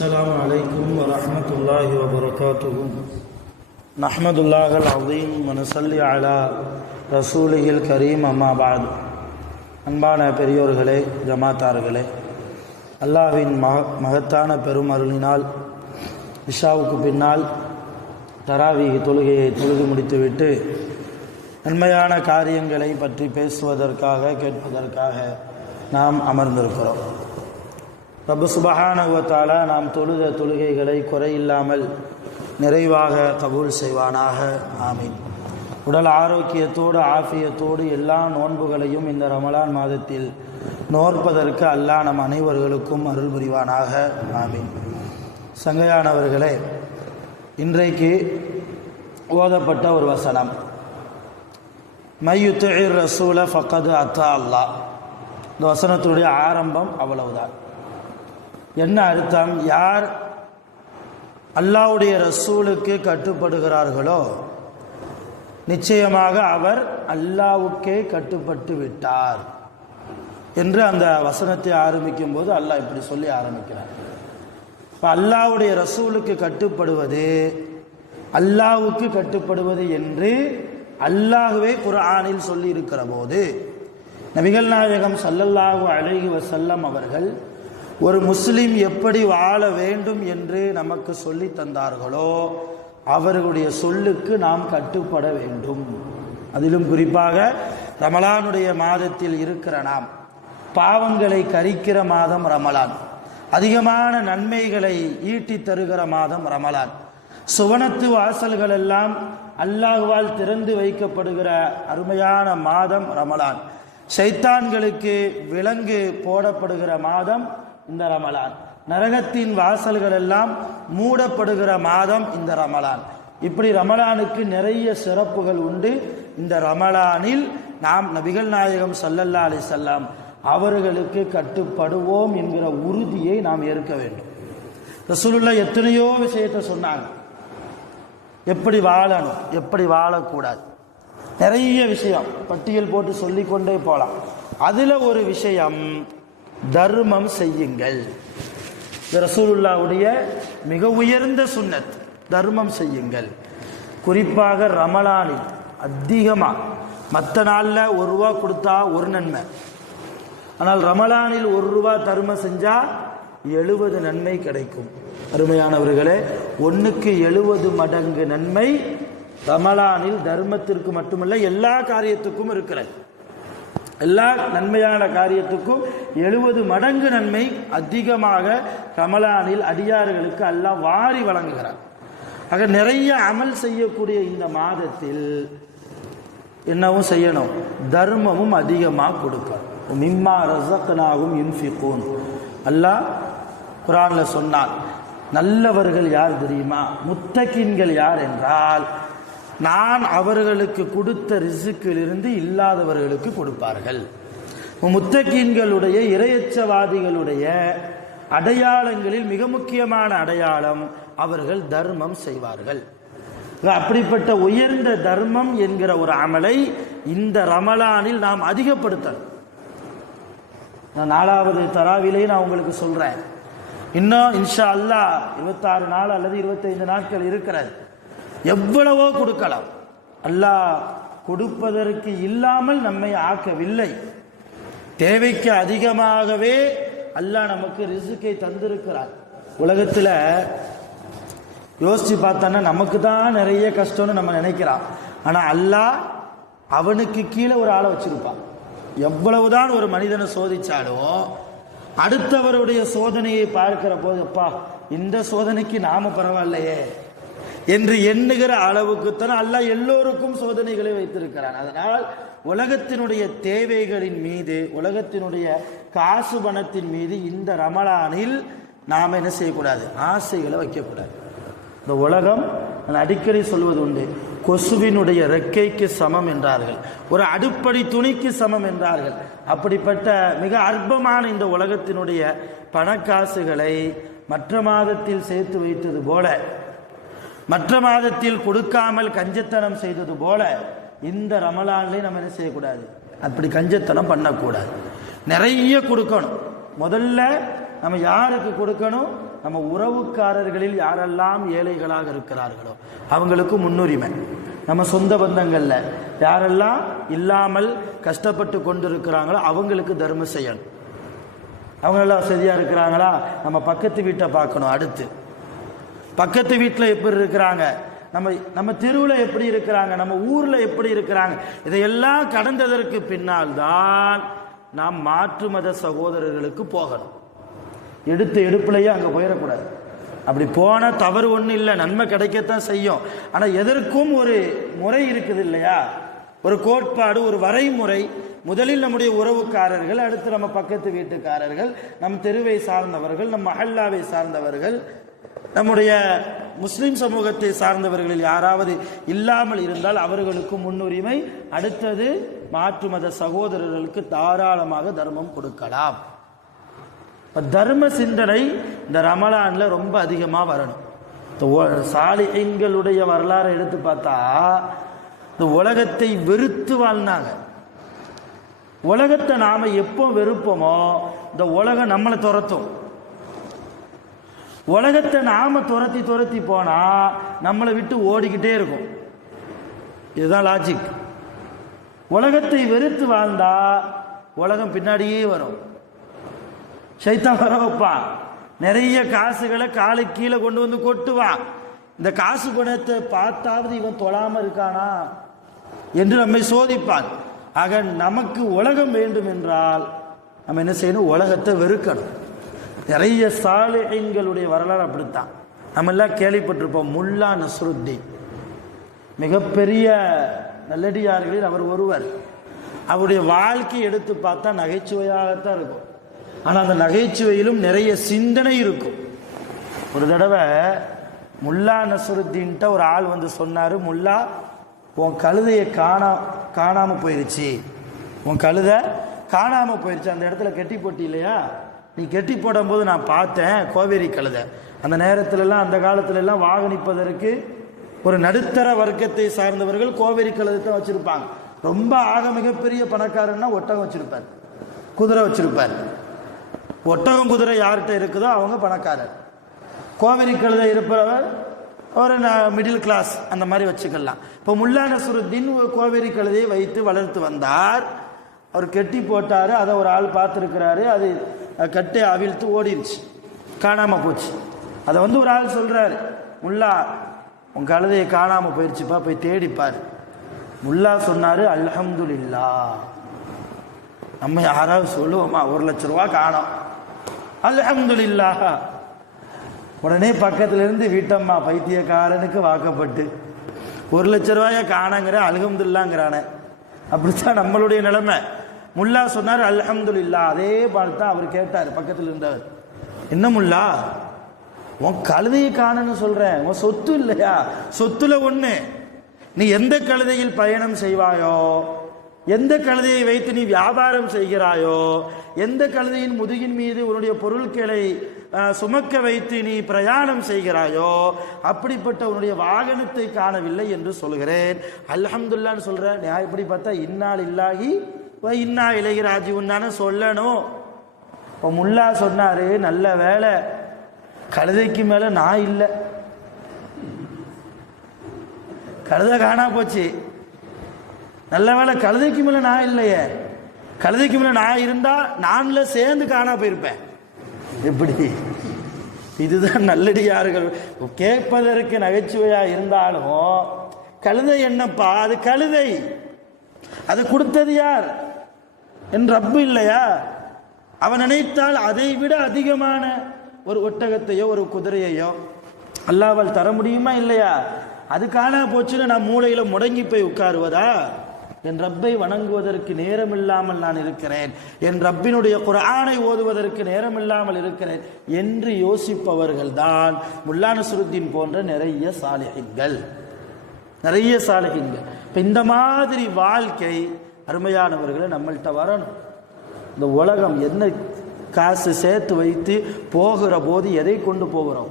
السلام عليكم ورحمة الله وبركاته نحمد الله العظيم ونصلي على رسوله الكريم أما بعد அன்பான பெரியோர்களே, ஜமாத்தார்களே, அல்லாஹ்வின் மகத்தான பெருமருளினால் இஷாவுக்கு பின்னால் தராவீஹ் தொழுகையை தொழுது முடித்துவிட்டு நன்மையான காரியங்களை பற்றி பேசுவதற்காக கேட்பதற்காக நாம் அமர்ந்திருக்கிறோம். ரப்பு சுப்ஹானஹு வ தஆலா நாம் தொழுத தொழுகைகளை குறையில்லாமல் நிறைவாக கபூல் செய்வானாக. ஆமீன். உடல் ஆரோக்கியத்தோடு ஆஃபியத்தோடு எல்லா நோன்புகளையும் இந்த ரமலான் மாதத்தில் நோற்பதற்கு அல்லாஹ் நம் அனைவர்களுக்கும் அருள் புரிவானாக. ஆமீன். சங்கையானவர்களே, இன்றைக்கு ஓதப்பட்ட ஒரு வசனம், மையுத்திர் ரசூல ஃபக்கது அத்தா அல்லாஹ். இந்த வசனத்துடைய ஆரம்பம் அவ்வளவுதான். என்ன அர்த்தம்? யார் அல்லாஹ்வுடைய ரசூலுக்கு கட்டுப்படுகிறார்களோ நிச்சயமாக அவர் அல்லாஹ்வுக்கே கட்டுப்பட்டு விட்டார் என்று அந்த வசனத்தை ஆரம்பிக்கும் போது அல்லாஹ் இப்படி சொல்லி ஆரம்பிக்கிறார். இப்போ அல்லாஹ்வுடைய ரசூலுக்கு கட்டுப்படுவது, அல்லாஹ்வுக்கு கட்டுப்படுவது என்று அல்லாஹ்வே குர்ஆனில் சொல்லி இருக்கிற போது நபிகள் நாயகம் ஸல்லல்லாஹு அலைஹி வஸல்லம் அவர்கள் ஒரு முஸ்லிம் எப்படி வாழ வேண்டும் என்று நமக்கு சொல்லி தந்தார்களோ அவர்களுடைய சொல்லுக்கு நாம் கட்டுப்பட வேண்டும். அதிலும் குறிப்பாக ரமலானுடைய மாதத்தில் இருக்கிற நாம், பாவங்களை கரிக்கிற மாதம் ரமலான், அதிகமான நன்மைகளை ஈட்டி தருகிற மாதம் ரமலான், சுவனத்து வாசல்கள் எல்லாம் அல்லாஹ்வால் திறந்து வைக்கப்படுகிற அருமையான மாதம் ரமலான், ஷைத்தான்களுக்கு விலங்கு போடப்படுகிற மாதம் இந்த ரமலான், நரகத்தின் வாசல்கள் எல்லாம் மூடப்படுகிற மாதம் இந்த ரமலான். இப்படி ரமலானுக்கு நிறைய சிறப்புகள் உண்டு. இந்த ரமலானில் நாம் நபிகள் நாயகம் ஸல்லல்லாஹு அலைஹி வஸல்லம் அவர்களுக்கு கட்டுப்படுவோம் என்கிற உறுதியை நாம் ஏற்க வேண்டும். ரசூலுல்லாஹ் எத்தனையோ விஷயத்தை சொன்னாங்க, எப்படி வாழணும், எப்படி வாழக்கூடாது, நிறைய விஷயம் பட்டியல் போட்டு சொல்லிக்கொண்டே போகலாம். அதில் ஒரு விஷயம் தர்மம் செய்யுங்கள். ரசூலுல்லாஹ்வுடைய மிக உயர்ந்த சுன்னத், தர்மம் செய்யுங்கள். குறிப்பாக ரமலானில் அதிகமாக, மற்ற நாளில் ₹1 கொடுத்தா ஒரு நன்மை, ஆனால் ரமலானில் ₹1 தர்மம் செஞ்சால் 70 நன்மை கிடைக்கும். அருமையானவர்களே, 1க்கு 70 மடங்கு நன்மை ரமலானில் தர்மத்திற்கு மட்டுமல்ல எல்லா காரியத்துக்கும் இருக்கிறது. எல்லா நன்மையான காரியத்துக்கும் 70 மடங்கு நன்மை அதிகமாக ரமலானில் அடியார்களுக்கு அல்லாஹ் வாரி வழங்குகிறார். ஆக நிறைய அமல் செய்யக்கூடிய இந்த மாதத்தில் என்னவும் செய்யணும், தர்மமும் அதிகமாக கொடுக்கணும். மிம்மா ரஸக்னாஹும் யுன்ஃபிகூன். அல்லாஹ் குர்ஆன்ல சொன்னான், நல்லவர்கள் யார் தெரியுமா, முத்தகீன்கள் யார் என்றால் நான் அவர்களுக்கு கொடுத்த ரிஸ்கிலிருந்து இல்லாதவர்களுக்கு கொடுப்பார்கள். முத்தகீன்களுடைய, இறையச்சவாதிகளுடைய அடையாளங்களில் மிக முக்கியமான அடையாளம் அவர்கள் தர்மம் செய்வார்கள். அப்படிப்பட்ட உயர்ந்த தர்மம் என்கிற ஒரு அமலை இந்த ரமலானில் நாம் அதிகப்படுத்தணும். நான் 4வது தராவிலே நான் உங்களுக்கு சொல்றேன், இன்னும் இன்ஷா அல்லாஹ் 26 நாள் அல்லது 25 நாட்கள் இருக்கிறது. எவ்வளவோ கொடுக்கலாம். அல்லாஹ் கொடுப்பதற்கு இல்லாமல் நம்மை ஆக்கவில்லை. தேவைக்கு அதிகமாகவே அல்லாஹ் நமக்கு ரிஸ்கை தந்திருக்கிறார். உலகத்தில் யோசிச்சு பார்த்தோன்னா நமக்கு தான் நிறைய கஷ்டம்னு நம்ம நினைக்கிறோம். ஆனால் அல்லாஹ் அவனுக்கு கீழே ஒரு ஆளை வச்சிருப்பான். எவ்வளவுதான் ஒரு மனிதனை சோதிச்சாலும் அடுத்தவருடைய சோதனையை பார்க்கிற போது, அப்பா இந்த சோதனைக்கு நாம பரவாயில்லையே என்று எண்ணுகிற அளவுக்குத்தான் அல்லாஹ் எல்லோருக்கும் சோதனைகளை வைத்திருக்கிறான். அதனால் உலகத்தினுடைய தேவைகளின் மீது, உலகத்தினுடைய காசு பணத்தின் மீது இந்த ரமலானில் நாம் என்ன செய்யக்கூடாது, ஆசைகளை வைக்கக்கூடாது. இந்த உலகம், நான் அடிக்கடி சொல்வது உண்டு, கொசுவினுடைய ரெக்கைக்கு சமம் என்றார்கள், ஒரு அடுப்படி துணிக்கு சமம் என்றார்கள். அப்படிப்பட்ட மிக அற்பமான இந்த உலகத்தினுடைய பணக்காசுகளை மற்ற மாதத்தில் சேர்த்து வைத்தது போல, மற்ற மாதத்தில் கொடுக்காமல் கஞ்சத்தனம் செய்தது போல இந்த ரமலான்லேயே நம்ம என்ன செய்யக்கூடாது, அப்படி கஞ்சத்தனம் பண்ணக்கூடாது. நிறைய கொடுக்கணும். முதல்ல நம்ம யாருக்கு கொடுக்கணும்? நம்ம உறவுக்காரர்களில் யாரெல்லாம் ஏழைகளாக இருக்கிறார்களோ அவங்களுக்கு முன்னுரிமை. நம்ம சொந்த பந்தங்கள்ல யாரெல்லாம் இல்லாமல் கஷ்டப்பட்டு கொண்டிருக்கிறாங்களோ அவங்களுக்கு தர்மம் செய்யணும். அவங்களெல்லாம் வசதியாக இருக்கிறாங்களா, நம்ம பக்கத்து வீட்டை பார்க்கணும். அடுத்து பக்கத்து வீட்டில் எப்படி இருக்கிறாங்க, நம்ம தெருவில் எப்படி இருக்கிறாங்க, நம்ம ஊரில் எப்படி இருக்கிறாங்க, இதையெல்லாம் கடந்ததற்கு பின்னால் தான் நாம் மாற்று மத சகோதரர்களுக்கு போகணும். எடுத்த எடுப்புலையே அங்கே போயிடக்கூடாது. அப்படி போனால் தவறு ஒன்றும் இல்லை, நன்மை கிடைக்கத்தான் செய்யும். ஆனால் எதற்கும் ஒரு முறை இருக்குது இல்லையா, ஒரு கோட்பாடு, ஒரு வரைமுறை. முதலில் நம்முடைய உறவுக்காரர்கள், அடுத்து நம்ம பக்கத்து வீட்டுக்காரர்கள், நம் தெருவை சார்ந்தவர்கள், நம் மஹல்லாவை சார்ந்தவர்கள், நம்முடைய முஸ்லிம் சமூகத்தை சார்ந்தவர்களில் யாராவது இல்லாமல் இருந்தால் அவர்களுக்கு முன்னுரிமை. அடுத்தது மாற்று மத சகோதரர்களுக்கு தாராளமாக தர்மம் கொடுக்கலாம். தர்ம சிந்தனை இந்த ரமலான்ல ரொம்ப அதிகமாக வரணும். சாலிஹீன்களுடைய வரலாறை எடுத்து பார்த்தா இந்த உலகத்தை வெறுத்து வாழ்ந்தாங்க. உலகத்தை நாம எப்போ வெறுப்போமோ இந்த உலகம் நம்மளை துரத்தும். உலகத்தை நாம துரத்தி துரத்தி போனா நம்மளை விட்டு ஓடிக்கிட்டே இருக்கும். இதுதான் லாஜிக். உலகத்தை வெறுத்து வாழ்ந்தா உலகம் பின்னாடியே வரும். சைத்தான் வர வைப்பான். நிறைய காசுகளை காலு கீழே கொண்டு வந்து கொட்டுவான். இந்த காசு பணத்தை பார்த்தாவது இவன் தொழாம இருக்கானா என்று நம்மை சோதிப்பான். ஆக நமக்கு உலகம் வேண்டும் என்றால் நம்ம என்ன செய்யணும், உலகத்தை வெறுக்கணும். நிறைய சாலிஹீன்களுடைய வரலாறு அப்படித்தான். நம்ம எல்லாம் கேள்விப்பட்டிருப்போம். முல்லா நஸ்ருத்தீன் மிகப்பெரிய நல்லடியார்களில் அவர் ஒருவர். அவருடைய வாழ்க்கை எடுத்து பார்த்தா நகைச்சுவையாகத்தான் இருக்கும். ஆனால் அந்த நகைச்சுவையிலும் நிறைய சிந்தனை இருக்கும். ஒரு தடவை முல்லா நஸ்ருத்தீன்ட்ட ஒரு ஆள் வந்து சொன்னார், முல்லா உன் கழுதையை காணாமல் போயிடுச்சு, உன் கழுதை காணாமல் போயிடுச்சு, அந்த இடத்துல கெட்டி போட்டி இல்லையா, நீ கெட்டி போடும்போது நான் பார்த்தேன் கோவேரி கழுதை. அந்த நேரத்திலலாம் அந்த காலத்திலெல்லாம் வாகனிப்பதற்கு ஒரு நடுத்தர வர்க்கத்தை சார்ந்தவர்கள் கோவேரி கழுதை தான் வச்சுருப்பாங்க. ரொம்ப ஆக மிகப்பெரிய பணக்காரன்னா ஒட்டகம் வச்சுருப்பார், குதிரை வச்சுருப்பார். ஒட்டகம் குதிரை யார்கிட்ட இருக்குதோ அவங்க பணக்காரர். கோவேரி கழுதை இருப்பவர் ஒரு மிடில் கிளாஸ், அந்த மாதிரி வச்சுக்கலாம். இப்போ முல்லா நஸ்ருத்தீன் கோவேரி கழுதையை வைத்து வளர்த்து வந்தார். அவர் கெட்டி போட்டார், அதை ஒரு ஆள் பார்த்துருக்கிறாரு. அது கட்டை அவிழ்த்து ஓடிடுச்சு, காணாமல் போச்சு. அதை வந்து ஒரு ஆள் சொல்கிறாரு, முல்லா உன் கழுதையை காணாமல் போயிடுச்சுப்பா, போய் தேடிப்பார். முல்லா சொன்னார், அல்ஹம்துலில்லாஹ். நம்ம யாராவது சொல்லுவோமா 1 லட்ச ரூபா காணோம், அல்ஹம்துலில்லாஹ். உடனே பக்கத்துலேருந்து வீட்டம்மா பைத்தியக்காரனுக்கு வாக்கப்பட்டு 1 லட்ச ரூபாயை காணங்கிற அல்ஹம்துலில்லாஹ்ங்கிறானே. அப்படித்தான் நம்மளுடைய நிலைமை. முல்லா சொன்னார் அல்ஹம்துலில்லாஹ். அதே பார்த்து அவர் கேட்டார் பக்கத்தில் இருந்தவர், என்ன முல்லா உன் கழுதையை காணன்னு சொல்றேன், உன் சொத்து இல்லையா, சொத்துல ஒண்ணு, நீ எந்த கழுதையில் பயணம் செய்வாயோ, எந்த கழுதையை வைத்து நீ வியாபாரம் செய்கிறாயோ, எந்த கழுதையின் முதுகின் மீது உன்னுடைய பொருட்களை சுமக்க வைத்து நீ பிரயாணம் செய்கிறாயோ அப்படிப்பட்ட உன்னுடைய வாகனத்தை காணவில்லை என்று சொல்கிறேன், அல்ஹம்துலில்லாஹ்னு சொல்ற. நான் எப்படி பார்த்தா இன்னா லில்லாஹி வ இன்னா இலைஹி ராஜிஊன் தானே சொல்லணும். இப்போ முல்லா சொன்னாரு, நல்ல வேலை கழுதைக்கு மேல நான் இல்லை, கழுதை காணா போச்சு, நல்ல வேலை கழுதைக்கு மேல நான் இல்லையே, கழுதைக்கு மேல நான் இருந்தா நான்ல சேர்ந்து காணா போயிருப்பேன். எப்படி? இதுதான் நல்லடியார்கள். கேட்பதற்கு நகைச்சுவையா இருந்தாலும் கழுதை என்னப்பா, அது கழுதை, அது கொடுத்தது யார், என் ரப்பு இல்லையா? அவன் நினைத்தால் அதை விட அதிகமான ஒரு ஒட்டகத்தையோ ஒரு குதிரையையோ அல்லாஹ்வால் தர முடியுமா இல்லையா? அது காணா போச்சுன்னு நான் மூளையில முடங்கி போய் உட்காருவதா? என் ரப்பை வணங்குவதற்கு நேரம் இல்லாமல் நான் இருக்கிறேன், என் ரப்பினுடைய குர்ஆனை ஓதுவதற்கு நேரம் இல்லாமல் இருக்கிறேன் என்று யோசிப்பவர்கள் தான் முல்லா நஸ்ருத்தீன் போன்ற நிறைய சாலிஹீன்கள். இப்போ இந்த மாதிரி வாழ்க்கை அருமையானவர்களை நம்மள்கிட்ட வரணும். இந்த உலகம் என்ன காசு சேர்த்து வைத்து போகிற போது எதை கொண்டு போகிறோம்?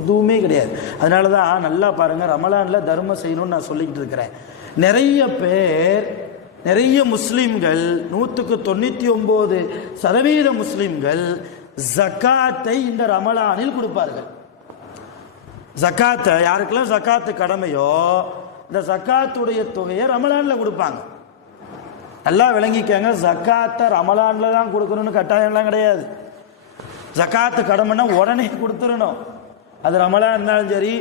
எதுவுமே கிடையாது. அதனால தான் நல்லா பாருங்கள், ரமலானில் தர்மம் செய்யணும்னு நான் சொல்லிக்கிட்டு இருக்கிறேன். நிறைய பேர், நிறைய முஸ்லீம்கள், 99% முஸ்லீம்கள் ஜக்காத்தை இந்த ரமலானில் கொடுப்பார்கள். ஜக்காத்தை யாருக்கெல்லாம் ஜக்காத்து கடமையோ இந்த ஜக்காத்துடைய தொகையை ரமலான்ல கொடுப்பாங்க. நல்லா விளங்கிக்கங்க, ஜக்காத்தை ரமலான்ல தான் கொடுக்கணும்னு கட்டாயம்லாம் கிடையாது. ஜக்காத்து கடமைன்னா உடனே கொடுத்துடணும். அது ரமலான் இருந்தாலும் சரி,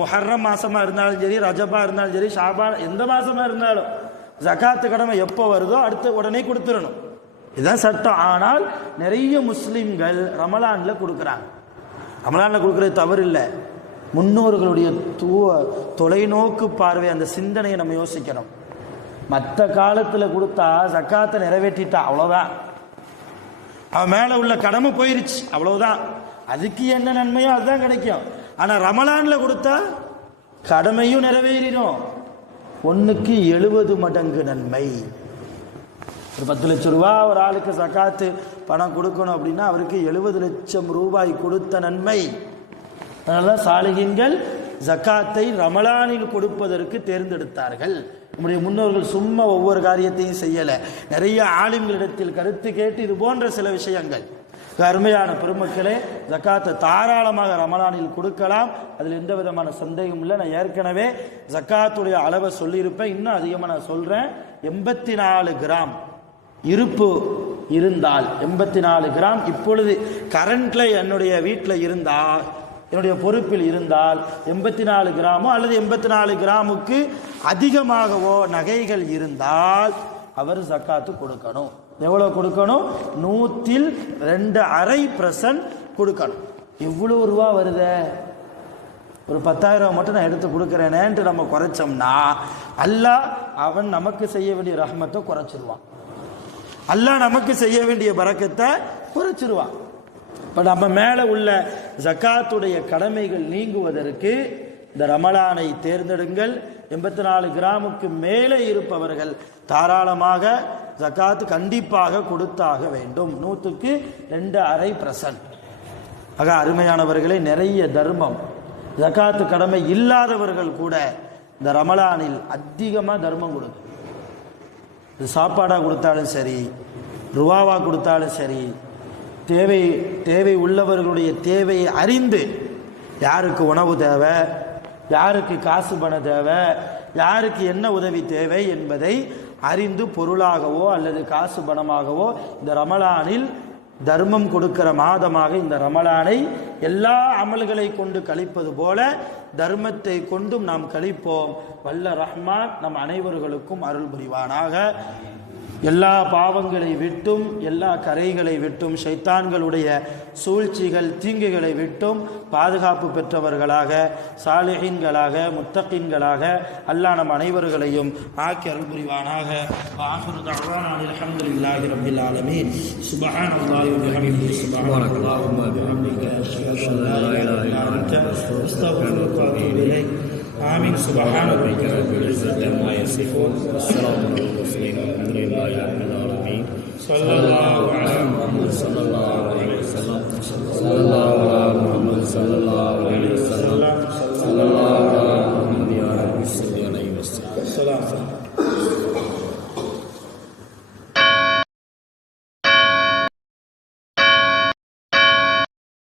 முஹர்ரம் மாசமா இருந்தாலும் சரி, ரஜபா இருந்தாலும் சரி, ஷாபான் எந்த மாசமா இருந்தாலும் ஜக்காத்து கடமை எப்போ வருதோ அடுத்து உடனே கொடுத்துடணும். இதுதான் சட்டம். ஆனால் நிறைய முஸ்லிம்கள் ரமலான்ல கொடுக்குறாங்க. ரமலான்ல கொடுக்கறது தவறு இல்லை. முன்னோர்களுடைய தொலைநோக்கு பார்வை, அந்த சிந்தனையை நம்ம யோசிக்கணும். மற்ற காலத்தில் கொடுத்தா ஜக்காத்தை நிறைவேற்றிட்டா அவ்வளோதான், அவன் மேலே உள்ள கடமை போயிருச்சு, அவ்வளவுதான். அதுக்கு என்ன நன்மையோ அதுதான் கிடைக்கும். ஆனால் ரமலான்ல கொடுத்தா கடமையும் நிறைவேறிடும். 1க்கு 70 மடங்கு நன்மை. ஒரு 10 லட்சம் ரூபா ஒரு ஆளுக்கு ஜக்காத்து பணம் கொடுக்கணும் அப்படின்னா அவருக்கு 70 லட்சம் ரூபாய் கொடுத்த நன்மை. அதனால சாலிஹீன்கள் ஜக்காத்தை ரமலானில் கொடுப்பதற்கு தேர்ந்தெடுத்தார்கள். நம்முடைய முன்னோர்கள் சும்மா ஒவ்வொரு காரியத்தையும் செய்யலை. நிறைய ஆலிம்களிடத்தில் கருத்து கேட்டு இது போன்ற சில விஷயங்கள். அருமையான பெருமக்களே, ஜக்காத்தை தாராளமாக ரமலானில் கொடுக்கலாம், அதில் எந்த விதமான சந்தேகம் இல்லை. நான் ஏற்கனவே ஜக்காத்துடைய அளவை சொல்லியிருப்பேன், இன்னும் அதிகமாக நான் சொல்கிறேன். 84 கிராம் இருப்பு இருந்தால், 84 கிராம் இப்பொழுது கரண்ட்ல என்னுடைய வீட்டில் இருந்தால், என்னுடைய பொறுப்பில் இருந்தால் 84 கிராமோ அல்லது 84 கிராமுக்கு அதிகமாகவோ நகைகள் இருந்தால் அவர் ஜக்காத்து கொடுக்கணும். எவ்வளவு கொடுக்கணும்? 102.5% கொடுக்கணும். இவ்வளவு ரூபா வருத, ஒரு 10,000 மட்டும் நான் எடுத்து கொடுக்கிறேனேன்ட்டு நம்ம குறைச்சோம்னா அல்லாஹ் அவன் நமக்கு செய்ய வேண்டிய ரஹ்மத்தை குறைச்சிருவான். அல்லாஹ் நமக்கு செய்ய வேண்டிய பரக்கத்தை குறைச்சிருவான். இப்போ நம்ம மேலே உள்ள ஜக்காத்துடைய கடமைகள் நீங்குவதற்கு இந்த ரமலானை தேர்ந்தெடுங்கள். 84 கிராமுக்கு மேலே இருப்பவர்கள் தாராளமாக ஜக்காத்து கண்டிப்பாக கொடுத்தாக வேண்டும். 102.5%. ஆக அருமையானவர்களே, நிறைய தர்மம், ஜக்காத்து கடமை இல்லாதவர்கள் கூட இந்த ரமலானில் அதிகமாக தர்மம் கொடுக்கும். இது சாப்பாடாக கொடுத்தாலும் சரி, ரூபாவா கொடுத்தாலும் சரி, தேவை உள்ளவர்களுடைய தேவையை அறிந்து, யாருக்கு உணவு தேவை, யாருக்கு காசு பணம் தேவை, யாருக்கு என்ன உதவி தேவை என்பதை அறிந்து பொருளாகவோ அல்லது காசு பணமாகவோ இந்த ரமலானில் தர்மம் கொடுக்கிற மாதமாக இந்த ரமலானை எல்லா அமல்களை கொண்டு கழிப்பது போல தர்மத்தை கொண்டும் நாம் கழிப்போம். வல்ல ரஹ்மான் நம் அனைவர்களுக்கும் அருள் புரிவானாக. எல்லா பாவங்களை விட்டும், எல்லா கரைகளை விட்டும், ஷைத்தான்களுடைய சூழ்ச்சிகள் தீங்குகளை விட்டும் பாதுகாப்பு பெற்றவர்களாக, சாலிஹீன்களாக, முத்தகீன்களாக அல்லாஹ் நம் அனைவர்களையும் ஆக்கி அருள் புரிவானாக. ஆகிரு தஅவானா அல்ஹம்துலில்லாஹி ரப்பில் ஆலமீன். சுப்ஹானல்லாஹி வ பிஹம்திஹி, சுப்ஹானல்லாஹி வ பிஹம்திஹி, அஷ்ஹது அன் லா இலாஹா இல்லா அன்த, அஸ்தக்ஃபிருக வ அத்தூபு இலைக். ஆமீன். சுப்ஹான ரப்பிக ரப்பில் இஸ்ஸத்தி அம்மா யசிஃபூன், வஸ்ஸலாமு அலல் முர்ஸலீன், அல்ஹம்துலில்லாஹி ரப்பில் ஆலமீன். ஸல்லல்லாஹு அலா முஹம்மத் ஸல்லல்லாஹு அலைஹி வஸல்லம். ஸல்லல்லாஹு அலா முஹம்மத் ஸல்லல்லாஹு அலைஹி வஸல்லம். ஸல்லல்லாஹு